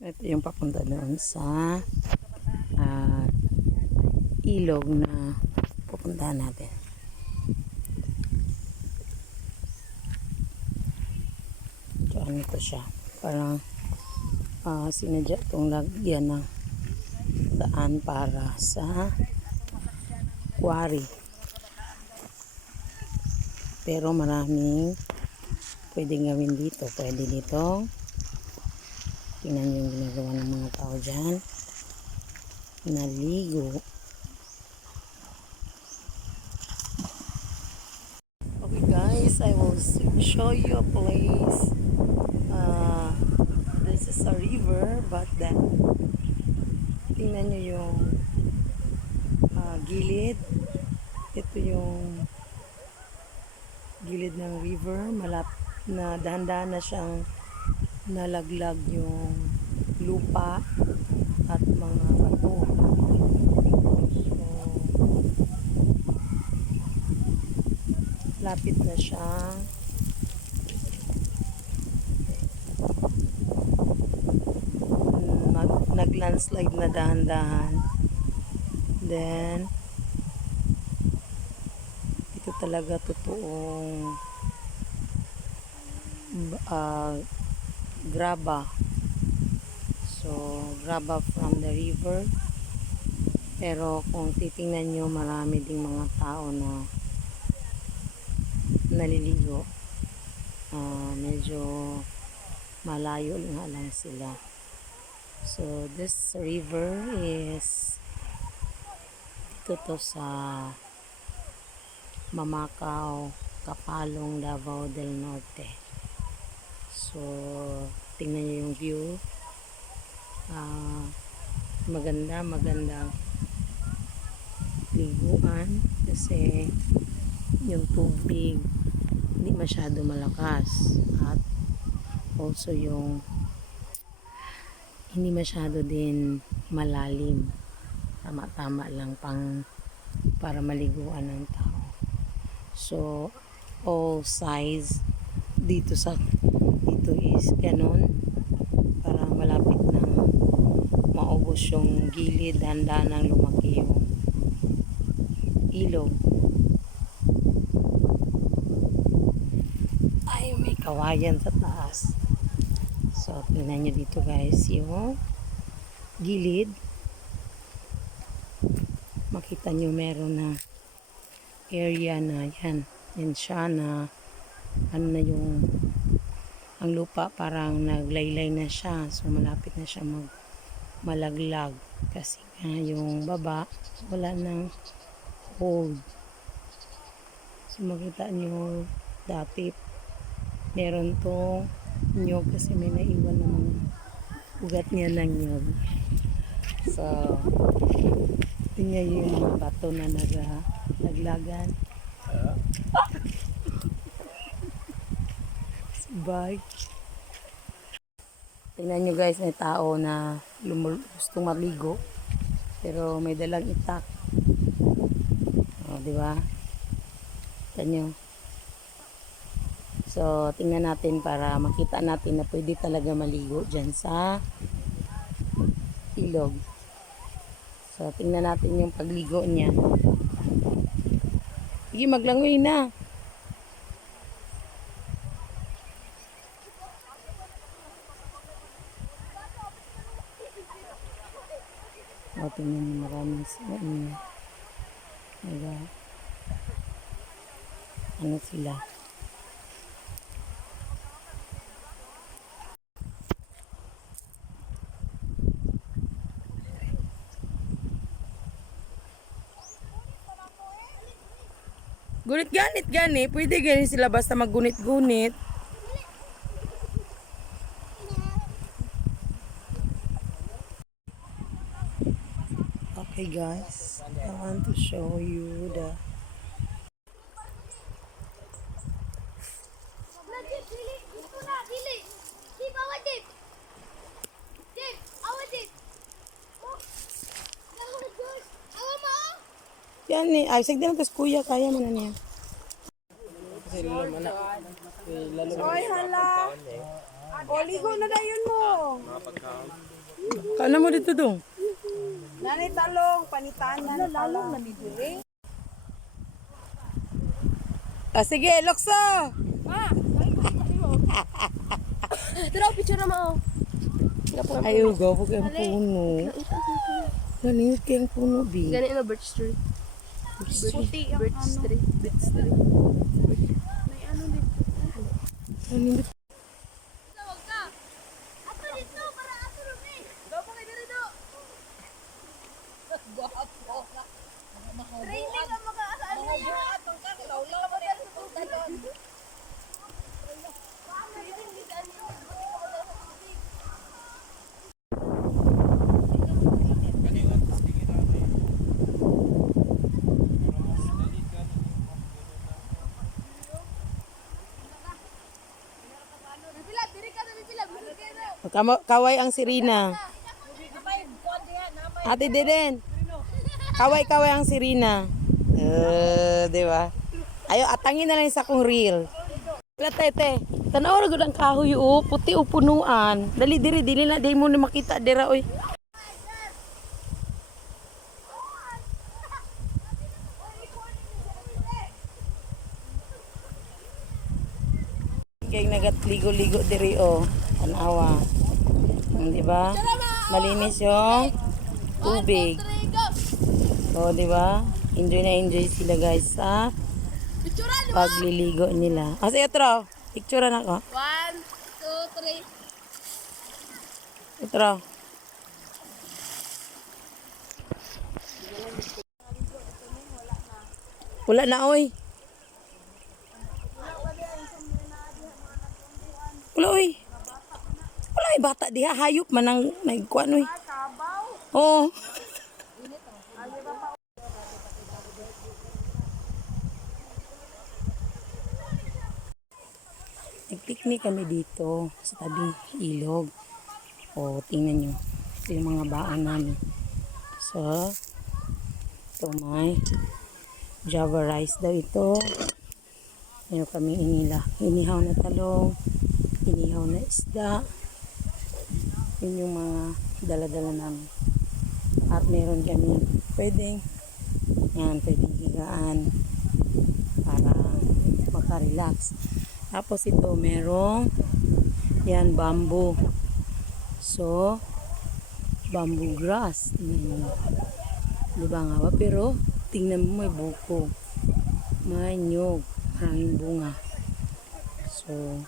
Ito yung papunta doon sa ah, ilog na pupuntahan natin. So, ano ito siya? Parang sinadya itong lagyan ng daan para sa quarry. Pero maraming pwedeng gawin dito. Pwede dito. Tingnan nyo yung ginagawa ng mga tao dyan. Naligo. Okay guys, I will show you a place. This is a river, but then tingnan nyo yung gilid. Ito yung gilid ng river. Na dahan-dahan na siyang nalaglag yung lupa at mga bato. So, lapit na siya nag-landslide na dahan-dahan. Then ito talaga totoong graba. So graba from the river, pero kung titingnan nyo, marami ding mga tao na naliligo. Medyo malayo nga lang sila. So this river is dito to sa Mamakaw, Kapalong, Davao del Norte. So tingnan nyo yung view. Magandang liguan kasi yung tubig hindi masyado malakas at also yung hindi masyado din malalim, tama-tama lang para maliguan ng tao. So all size dito is ganon, para malapit na maubos yung gilid, handa nang lumaki yung ilog. Ay, may kawayan sa taas. So tingnan nyo dito guys yung gilid. Makita nyo meron na area na yan siya na ano na yung ang lupa parang naglaylay na siya. So malapit na siya malaglag kasi nga yung baba wala nang hold. So makita nyo dati meron tong nyog kasi may naiwan na mga ugat niya ng nyog. So tingnan nyo yung mga bato na naglagan. Bye. Tingnan nyo guys, may tao na gustong maligo pero may dalang itak. Di ba? Tingnan nyo. So tingnan natin para makita natin na pwede talaga maligo dyan sa ilog. So tingnan natin yung pagligo niya. Sige, maglangoy na. Tingnan nyo, maraming sila. Ano sila? Gunit-ganit gani, pwede gani sila basta maggunit-gunit. Okay guys, I want to show you the yan ni, ay sagdi lang tas kuya, kaya man na niya. Kasi lalo man na. Lalo man Oy, hala. O, ligo na dayon mo. Kala mo dito dong? Nanay talong, panitanan. Lalong na dito eh. Ah, sige, Lokso! Tara, picture na mo. Ayaw, gawa kayong puno. Ganit kayong puno, B. Ganito na birch tree. Puti ang ano. Birch tree. May ano dito. Ganit. Kaway ang sirina. Ate Deden. Kaway ang sirina. Di ba? Ayo, atangin na lang sa kong reel. Wala tete. Tanaw ra gud ang kahoy o, puti o punuan. Dali dili na di mo na makita dira oy. Kaya nagatligo-ligo diri o. Tanawa. Di ba? Malinis yung tubig. O, di ba? Enjoy na enjoy sila guys sa pagliligo nila. Ah, sige, Tro. Picturean ako. 1, 2, 3. Tro. Wala na, oy. Wala, oy. Wala, oy. Bata diha. Hayop man ang nagkuhan, oy. Oo. Nag-picnic kami dito sa tabing ilog. O, tingnan nyo. Ito yung mga baon namin. So, ito may Java rice daw ito. Meron kami inihaw na talong, inihaw na isda. Yun yung mga dala-dala namin. At meron kami pwedeng higaan para makarelax. Tapos ito merong yan bamboo. So, bamboo grass. Diba nga ba? Pero, tingnan mo may buko. May nyog. Maraming bunga. So,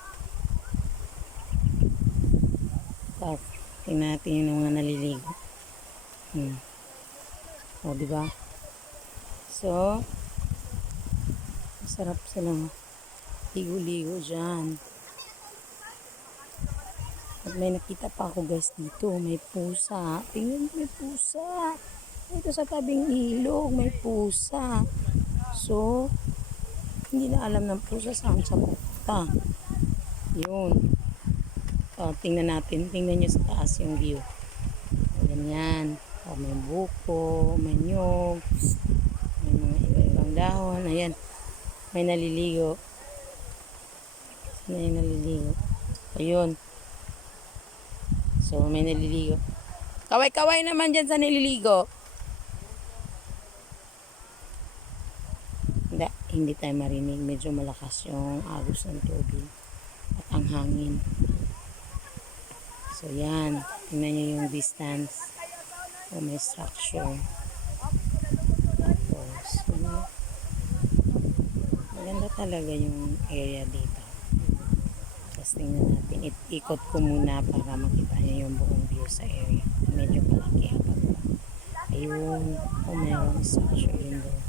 tapos, tingnan natin yung mga naliligo. O, diba? So, masarap silang ligo-ligo dyan. At may nakita pa ako guys dito. May pusa. Tingnan mo, may pusa. Ito sa tabing ilog, may pusa. So, hindi na alam ng pusa saan sa pupunta. Yun. O, tingnan natin. Tingnan nyo sa taas yung view. Ganyan. O, may buko, may nyog, may mga iba-ibang dahon. Ayan. May naliligo. Saan yung naliligo? Ayun. So, may naliligo. Kaway-kaway naman dyan sa naliligo. Hindi tayo marinig. Medyo malakas yung agos ng tubig at ang hangin. So, yan. Tingnan nyo yung distance. O, may structure. Tapos, maganda talaga yung area dito. Tapos, tingnan natin. Ikot ko muna para makita nyo yung buong view sa area. Medyo malaki ang pagka. Ayun. O, mayroong structure yun doon.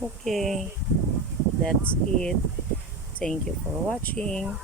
Okay. That's it. Thank you for watching.